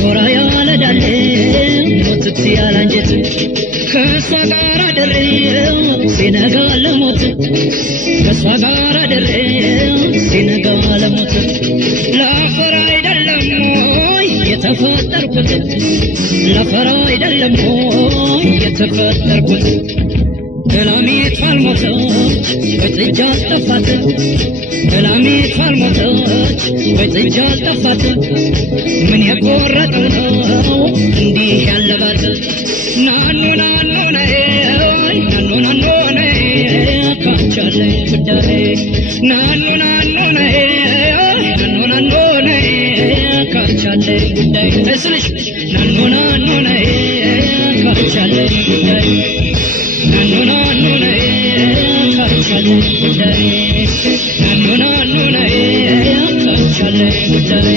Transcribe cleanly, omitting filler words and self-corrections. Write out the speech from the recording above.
Kora ya la dalle ሞት ያላንጀት ከሷ ጋር አድሬ ሲነጋ ለሞት ከሷ ጋር አድሬ ሲነጋ ለሞት ለአፈር አይደለም ወይ የተፈጠርኩት ለአፈር አይደለም ወይ የተፈጠርኩት እላሚት አልሞተች ወጥጃ አልጠፋት እላሚት አልሞተች ወጥጃ አልጠፋት ምን የቆረጠው ነው እንዲህ ያለባት ናኑ ናኑ ነይ ናኑ ናኑ ነይ ካቻለ ጉዳይ ናኑ ናኑ ነይ ናኑ ናኑ ነይ ካቻለ ጉዳይ ተስልሽ ናኑ ናኑ ነይ ካቻለ ጉዳይ ናኑ ናኑ ነይ ካቻለ ጉዳይ ናኑ ናኑ ነይ ካቻለ ጉዳይ